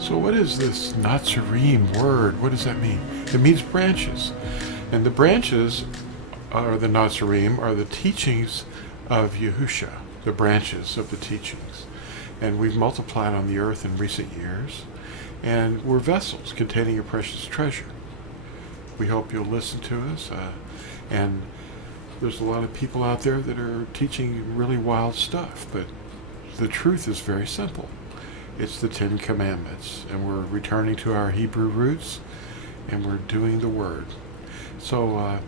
So what is this Natsarim word? What does that mean? It means branches. And the branches are the Natsarim, are the teachings of Yahuah, the branches of the teachings. And we've multiplied on the earth in recent years. And we're vessels containing a precious treasure. We hope you'll listen to us. And there's a lot of people out there that are teaching really wild stuff. But the truth is very simple. It's the 10 Commandments. And we're returning to our Hebrew roots. And we're doing the Word. So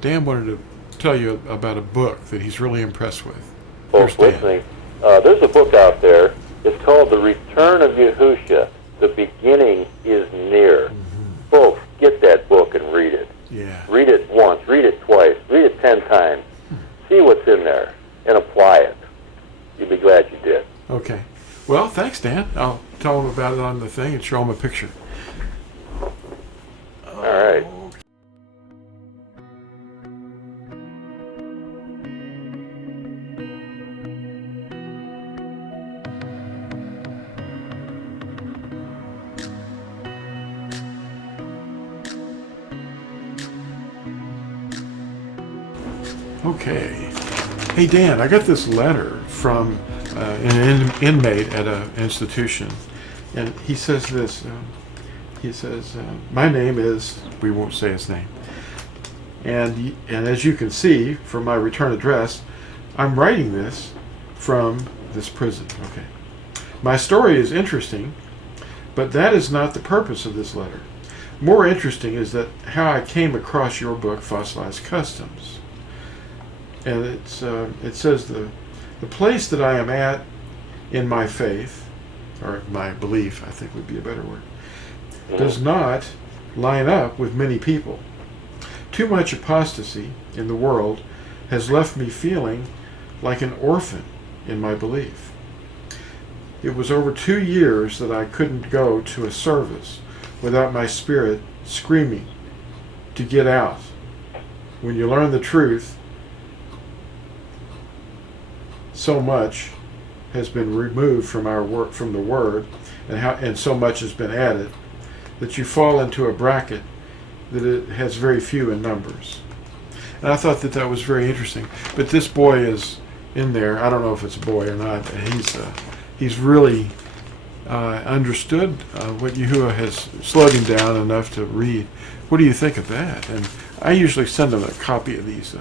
Dan wanted to tell you about a book that he's really impressed with. Folks listening, there's a book out there. It's called The Return of Yahuah. The Beginning is Near. Mm-hmm. Folks, get that book and read it. Yeah. Read it once, read it twice, read it 10 times. See what's in there and apply it. You'll be glad you did. Okay. Well, thanks, Dan. I'll tell him about it on the thing and show him a picture. All right. Okay. Hey, Dan, I got this letter from an inmate at an institution, and he says this. He says, my name is, we won't say his name, and as you can see from my return address, I'm writing this from this prison. Okay. My story is interesting, but that is not the purpose of this letter. More interesting is that how I came across your book, Fossilized Customs. And it says the place that I am at in my faith, or my belief, I think would be a better word, does not line up with many people. Too much apostasy in the world has left me feeling like an orphan in my belief. It was over 2 years that I couldn't go to a service without my spirit screaming to get out. When you learn the truth, so much has been removed from our work, from the Word, and so much has been added, that you fall into a bracket that it has very few in numbers. And I thought that was very interesting. But this boy is in there. I don't know if it's a boy or not. He's really understood what Yahuah has slowed him down enough to read. What do you think of that? And I usually send him a copy of these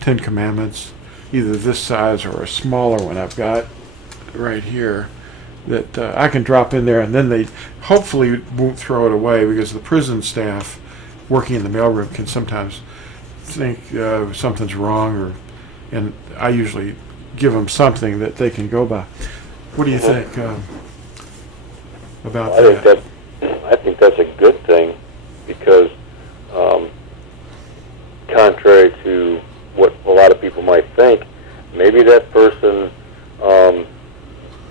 10 Commandments, either this size or a smaller one I've got right here that I can drop in there, and then they hopefully won't throw it away, because the prison staff working in the mailroom can sometimes think something's wrong, and I usually give them something that they can go by. What do you think about that? I think that's a good thing, because contrary to what a lot of people might think, maybe that person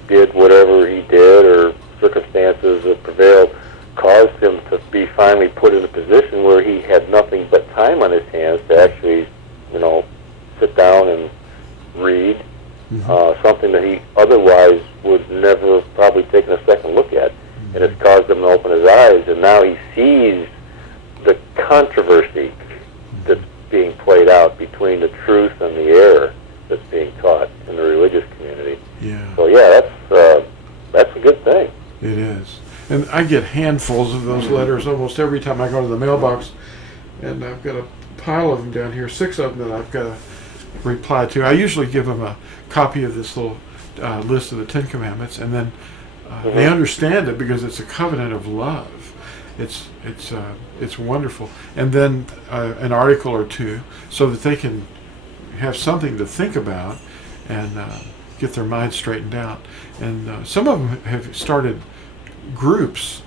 did whatever he did, or circumstances that prevailed caused him to be finally put in a position where he had nothing but time on his hands to actually, sit down and read something that he otherwise would never have probably taken a second look at. And it's caused him to open his eyes, and now he sees the controversy that's being played out between the truth and the error that's being taught in the religious community. Yeah. So yeah, that's a good thing. It is. And I get handfuls of those letters almost every time I go to the mailbox, and I've got a pile of them down here, 6 of them that I've got to reply to. I usually give them a copy of this little list of the 10 Commandments, and then they understand it because it's a covenant of love. It's wonderful. And then an article or two, so that they can have something to think about and get their minds straightened out. And some of them have started groups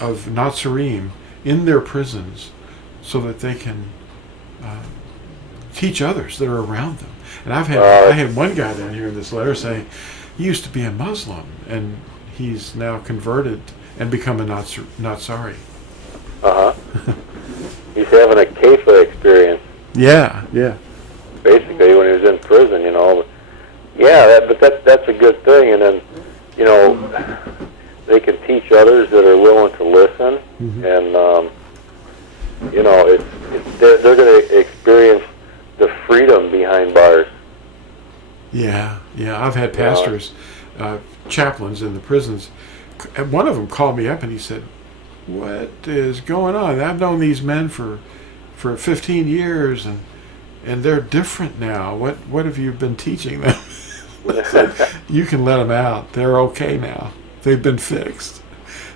of Natsarim in their prisons so that they can teach others that are around them. And I had one guy down here in this letter saying he used to be a Muslim, and he's now converted and become a Natsari. He's having a kefah experience. Yeah. Basically, when he was in prison, Yeah, but that's a good thing. And then, they can teach others that are willing to listen, and they're going to experience the freedom behind bars. Yeah. I've had pastors, chaplains in the prisons. One of them called me up and he said, "What is going on? I've known these men for 15 years, and they're different now. What have you been teaching them?" I said, "You can let them out. They're okay now. They've been fixed.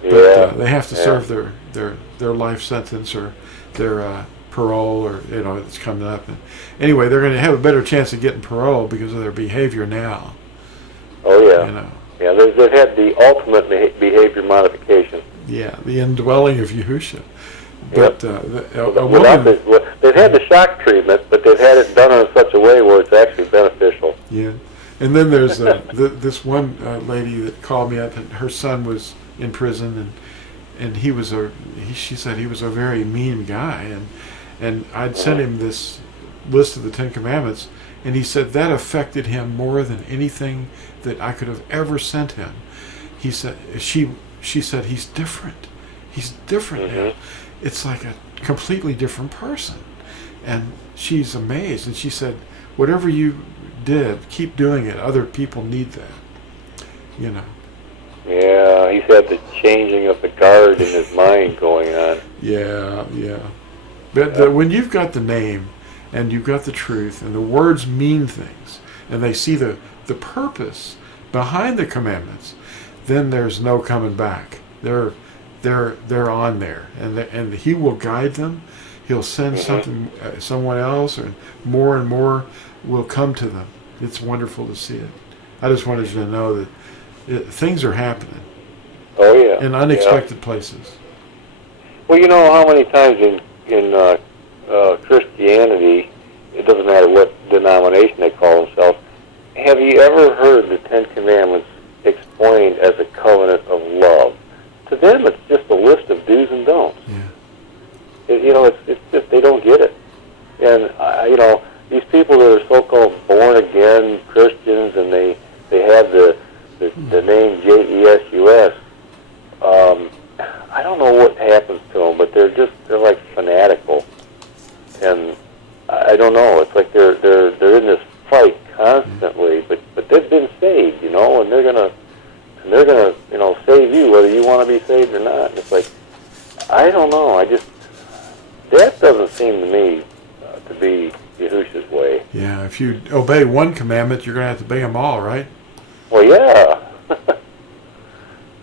But they have to serve their life sentence or their parole, or it's coming up. And anyway, they're going to have a better chance of getting parole because of their behavior now." Oh yeah. Yeah, they've had the ultimate behavior modification. Yeah, the indwelling of Yahushua. But they've had the shock treatment, but they've had it done in such a way where it's actually beneficial. Yeah. And then there's this one lady that called me up, and her son was in prison, and she said he was a very mean guy, and I'd sent him this list of the 10 Commandments, and he said that affected him more than anything that I could have ever sent him. He said she said he's different. He's different now. It's like a completely different person, and she's amazed. And she said, "Whatever you did, keep doing it. Other people need that." Yeah, he's had the changing of the guard in his mind going on. Yeah. But when you've got the name, and you've got the truth, and the words mean things, and they see the purpose behind the commandments, then there's no coming back. They're on there, and he will guide them. He'll send someone else, and more will come to them. It's wonderful to see it. I just wanted you to know that things are happening. Oh yeah. In unexpected places. Well, you know how many times in Christianity, it doesn't matter what denomination they call themselves, have you ever heard the 10 Commandments explained as a covenant of love? To them, it's just a list of do's and don'ts. Yeah. It's just they don't get it. And these people that are so-called born again Christians, and they have the name Jesus. I don't know what happens to them, but they're like fanatical, and I don't know. It's like they're in this fight constantly, but they've been saved, and they're gonna save you whether you want to be saved or not. And it's like, I don't know. That doesn't seem to me to be Yahushua's way. Yeah, if you obey one commandment, you're going to have to obey them all, right? Well, yeah.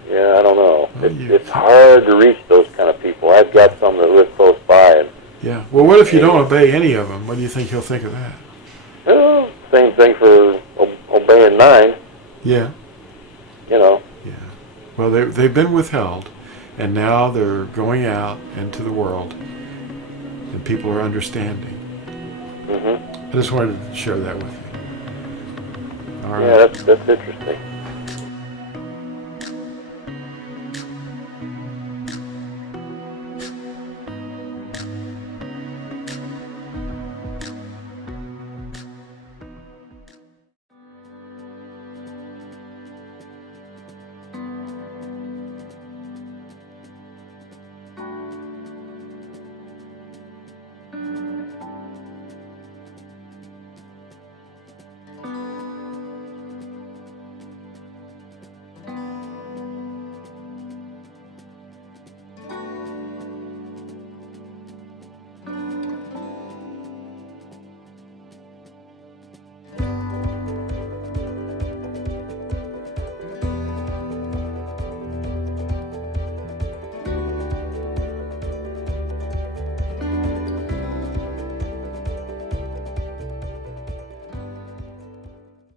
Yeah, I don't know. It's hard to reach those kind of people. I've got some that live close by. Yeah. Well, what if you don't obey any of them? What do you think he'll think of that? Well, same thing for obeying 9. Yeah. Yeah. Well, they've been withheld, and now they're going out into the world, and people are understanding. I just wanted to share that with you. All right. Yeah, that's interesting.